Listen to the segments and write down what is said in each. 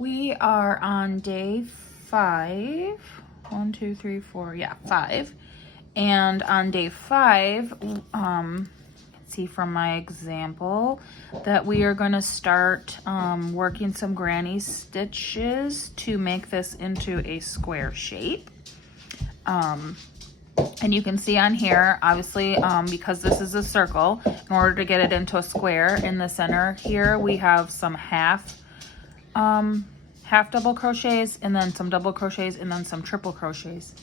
We are on day 5. 1, 2, 3, 4. Yeah, 5. And on day 5, see from my example that we are going to start working some granny stitches to make this into a square shape. And you can see on here, obviously, because this is a circle, in order to get it into a square in the center here, we have some half double crochets, and then some double crochets, and then some triple crochets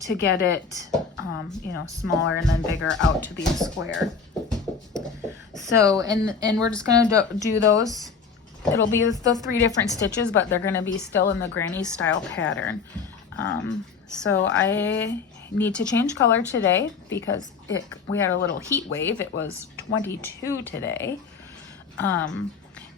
to get it, you know, smaller and then bigger out to be a square. So, and we're just gonna do those. It'll be the 3 different stitches, but they're gonna be still in the granny style pattern. So I need to change color today because we had a little heat wave. It was 22 today.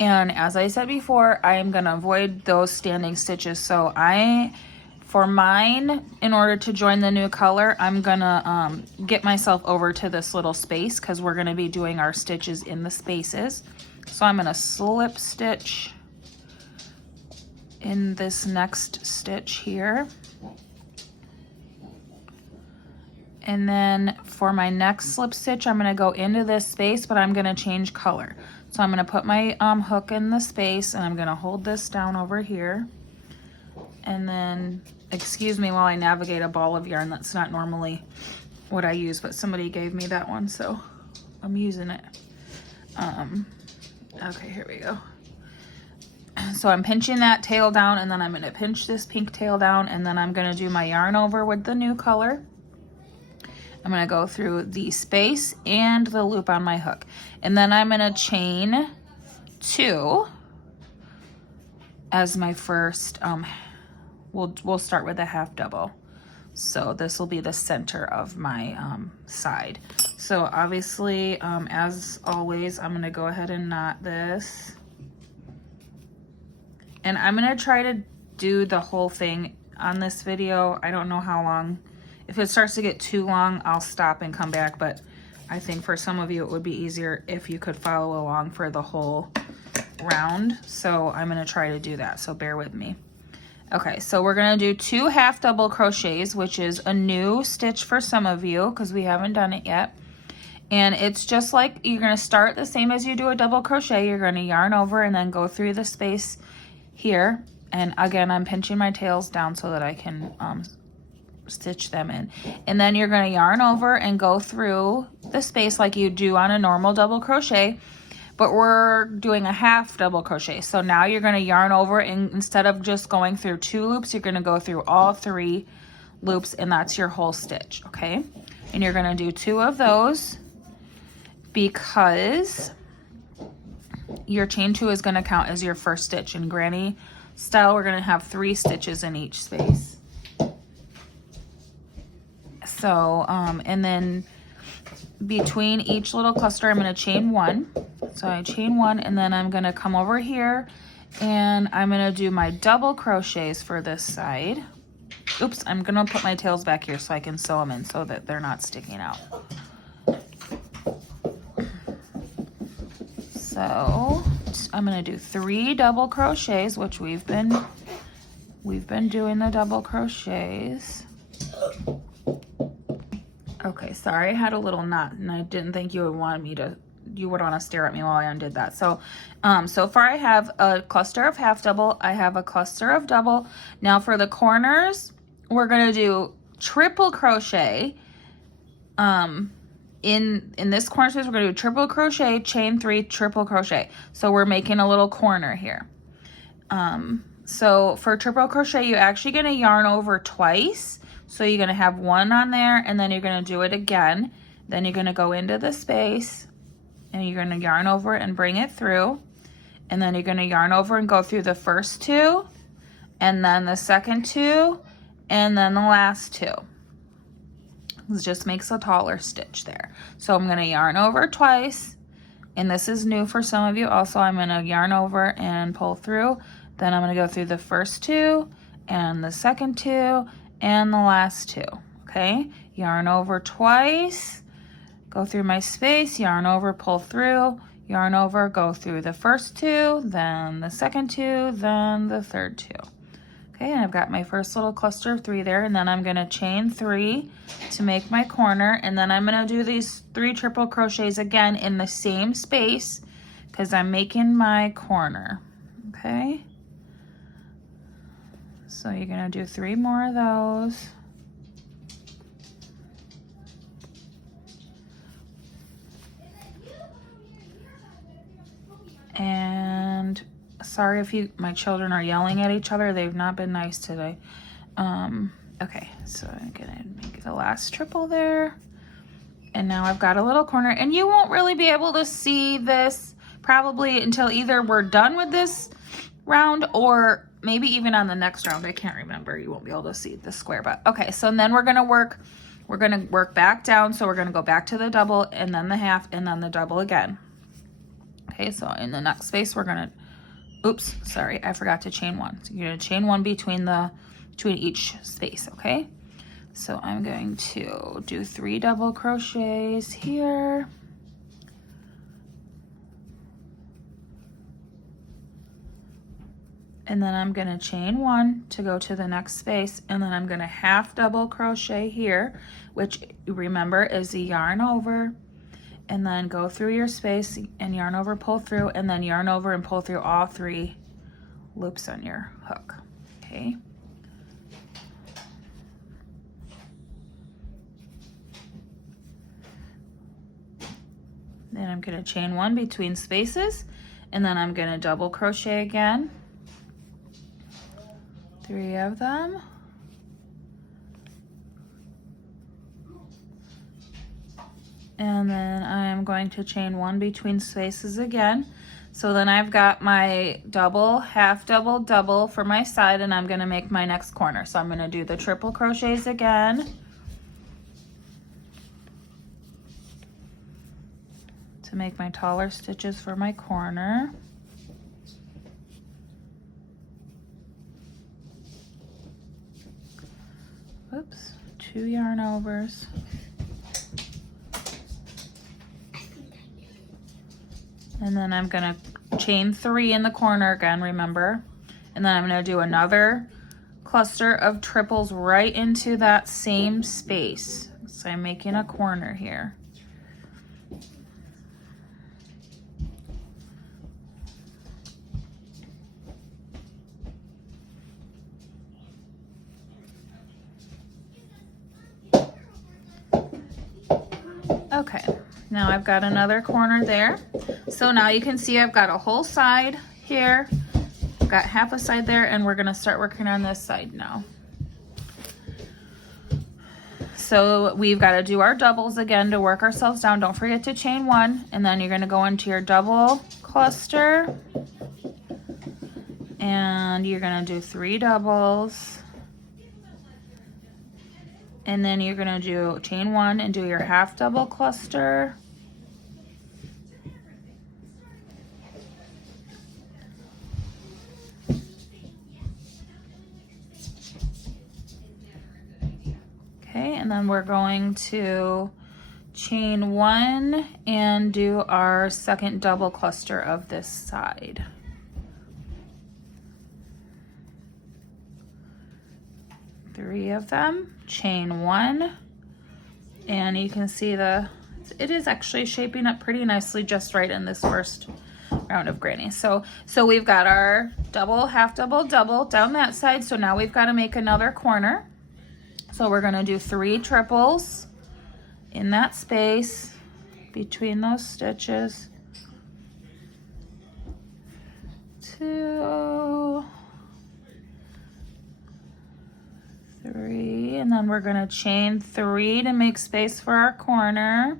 And as I said before, I am gonna avoid those standing stitches. So for mine, in order to join the new color, I'm gonna get myself over to this little space because we're gonna be doing our stitches in the spaces. So I'm gonna slip stitch in this next stitch here. And then for my next slip stitch, I'm gonna go into this space, but I'm gonna change color. So I'm gonna put my hook in the space, and I'm gonna hold this down over here. And then, excuse me while I navigate a ball of yarn. That's not normally what I use, but somebody gave me that one, so I'm using it. Okay, here we go. So I'm pinching that tail down, and then I'm gonna pinch this pink tail down, and then I'm gonna do my yarn over with the new color. I'm gonna go through the space and the loop on my hook. And then I'm gonna chain 2 as my first, we'll start with a half double. So this will be the center of my side. So obviously, as always, I'm gonna go ahead and knot this. And I'm gonna try to do the whole thing on this video. I don't know how long. If it starts to get too long, I'll stop and come back, but I think for some of you it would be easier if you could follow along for the whole round. So I'm gonna try to do that, so bear with me. Okay, so we're gonna do 2 half double crochets, which is a new stitch for some of you because we haven't done it yet. And it's just like, you're gonna start the same as you do a double crochet. You're gonna yarn over and then go through the space here. And again, I'm pinching my tails down so that I can stitch them in. And then you're going to yarn over and go through the space like you do on a normal double crochet, but we're doing a half double crochet. So now you're going to yarn over, and instead of just going through 2 loops, you're going to go through all 3 loops, and that's your whole stitch, okay? And you're going to do 2 of those because your chain 2 is going to count as your first stitch. In granny style, we're going to have 3 stitches in each space. So, and then between each little cluster, I'm going to chain 1. So I chain 1, and then I'm going to come over here, and I'm going to do my double crochets for this side. Oops, I'm going to put my tails back here so I can sew them in so that they're not sticking out. So I'm going to do 3 double crochets, which we've been doing the double crochets. Okay, sorry, I had a little knot, and I didn't think you would want to stare at me while I undid that. So, so far I have a cluster of half double, I have a cluster of double. Now for the corners, we're gonna do triple crochet. In this corner space, we're gonna do triple crochet, chain 3, triple crochet. So we're making a little corner here. So for triple crochet, you're actually gonna yarn over twice. So you're gonna have 1 on there, and then you're gonna do it again. Then you're gonna go into the space, and you're gonna yarn over and bring it through. And then you're gonna yarn over and go through the first 2, and then the second 2, and then the last 2. This just makes a taller stitch there. So I'm gonna yarn over twice, and this is new for some of you also. I'm gonna yarn over and pull through. Then I'm gonna go through the first 2, and the second 2, and the last 2, okay? Yarn over twice, go through my space, yarn over, pull through, yarn over, go through the first 2, then the second 2, then the third 2. Okay, and I've got my first little cluster of 3 there, and then I'm gonna chain 3 to make my corner, and then I'm gonna do these 3 triple crochets again in the same space because I'm making my corner. Okay, so you're gonna do 3 more of those. And sorry if my children are yelling at each other. They've not been nice today. Okay, so I'm gonna make the last triple there. And now I've got a little corner, and you won't really be able to see this probably until either we're done with this round or maybe even on the next round. I can't remember. You won't be able to see the square, but okay. So then we're gonna work back down. So we're gonna go back to the double and then the half and then the double again. Okay, so in the next space, we're gonna, oops, sorry, I forgot to chain 1. So you're gonna chain 1 between each space, okay? So I'm going to do 3 double crochets here. And then I'm gonna chain 1 to go to the next space, and then I'm gonna half double crochet here, which remember is the yarn over, and then go through your space and yarn over, pull through, and then yarn over and pull through all 3 loops on your hook, okay? Then I'm gonna chain 1 between spaces, and then I'm gonna double crochet again, 3 of them. And then I am going to chain 1 between spaces again. So then I've got my double, half double, double for my side, and I'm gonna make my next corner. So I'm gonna do the triple crochets again. To make my taller stitches for my corner. Oops, 2 yarn overs. And then I'm gonna chain 3 in the corner again, remember? And then I'm gonna do another cluster of triples right into that same space. So I'm making a corner here. Okay, now I've got another corner there. So now you can see I've got a whole side here, I've got half a side there, and we're gonna start working on this side now. So we've got to do our doubles again to work ourselves down. Don't forget to chain 1, and then you're gonna go into your double cluster, and you're gonna do 3 doubles. And then you're gonna do chain 1 and do your half double cluster. Okay, and then we're going to chain 1 and do our second double cluster of this side. Three of them, chain 1, and you can see it is actually shaping up pretty nicely just right in this first round of granny. So we've got our double, half double, double down that side. So now we've got to make another corner. So we're going to do 3 triples in that space between those stitches. 2, 3, and then we're going to chain 3 to make space for our corner.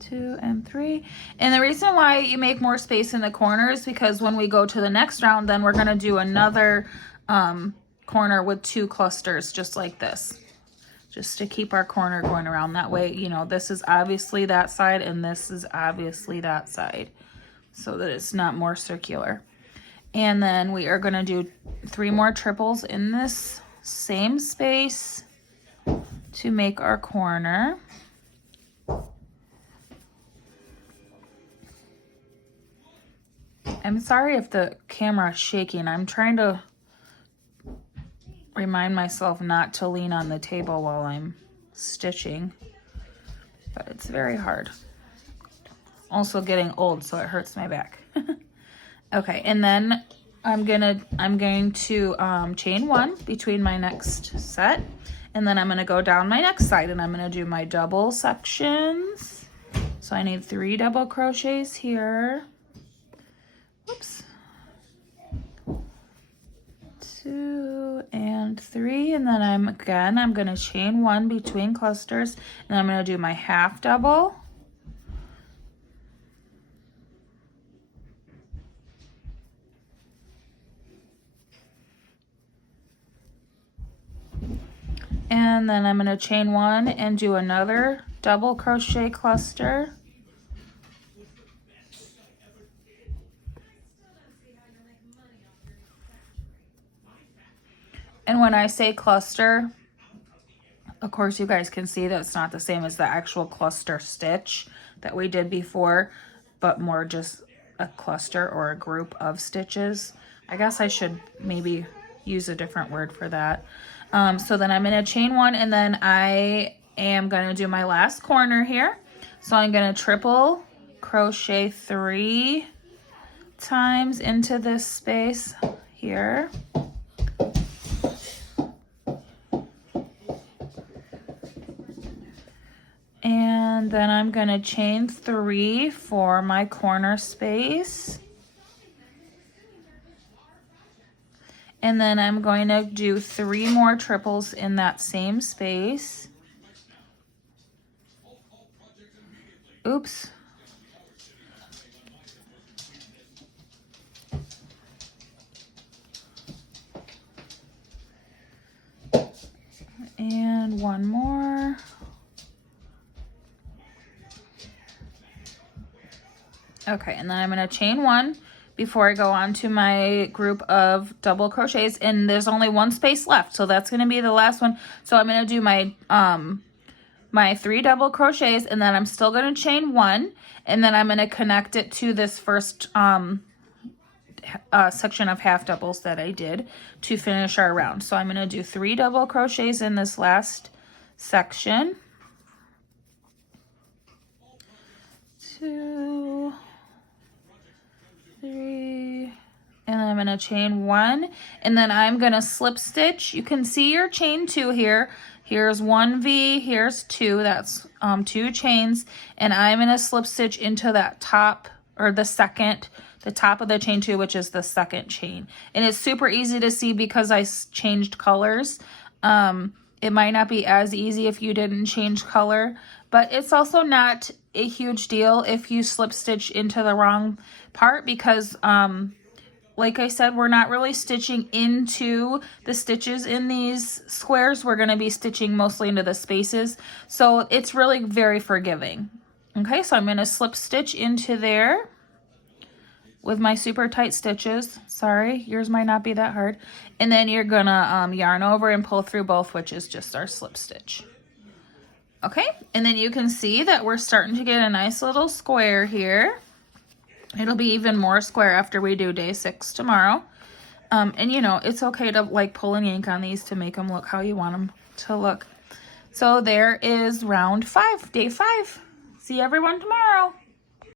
2 and 3. And the reason why you make more space in the corner is because when we go to the next round, then we're going to do another corner with 2 clusters just like this, just to keep our corner going around. That way, you know, this is obviously that side and this is obviously that side, so that it's not more circular. And then we are going to do 3 more triples in this same space to make our corner. I'm sorry if the camera is shaking. I'm trying to remind myself not to lean on the table while I'm stitching, but it's very hard. Also getting old, so it hurts my back. Okay, and then I'm going to chain 1 between my next set, and then I'm gonna go down my next side and I'm gonna do my double sections. So I need 3 double crochets here. Whoops. 2 and 3, and then I'm gonna chain 1 between clusters, and I'm gonna do my half double. And then I'm going to chain 1 and do another double crochet cluster. And when I say cluster, of course you guys can see that it's not the same as the actual cluster stitch that we did before, but more just a cluster or a group of stitches. I guess I should maybe use a different word for that. So then I'm going to chain 1, and then I am going to do my last corner here. So I'm going to triple crochet 3 times into this space here. And then I'm going to chain 3 for my corner space. And then I'm going to do 3 more triples in that same space. Oops. And 1 more. Okay, and then I'm going to chain 1 before I go on to my group of double crochets, and there's only 1 space left, so that's going to be the last one. So I'm going to do my my 3 double crochets, and then I'm still going to chain 1, and then I'm going to connect it to this first section of half doubles that I did to finish our round. So I'm going to do 3 double crochets in this last section. 2, 3, and I'm going to chain 1, and then I'm going to slip stitch. You can see your chain 2 here. Here's 1 V, here's 2, that's 2 chains, and I'm going to slip stitch into that top, or the top of the chain 2, which is the second chain. And it's super easy to see because I changed colors. It might not be as easy if you didn't change color, but it's also not a huge deal if you slip stitch into the wrong part, because like I said, we're not really stitching into the stitches in these squares. We're going to be stitching mostly into the spaces, so it's really very forgiving. Okay, so I'm going to slip stitch into there with my super tight stitches. Sorry, yours might not be that hard. And then you're gonna yarn over and pull through both, which is just our slip stitch. Okay, and then you can see that we're starting to get a nice little square here. It'll be even more square after we do day 6 tomorrow. And you know, it's okay to like pull and yank on these to make them look how you want them to look. So there is round 5, day 5. See everyone tomorrow.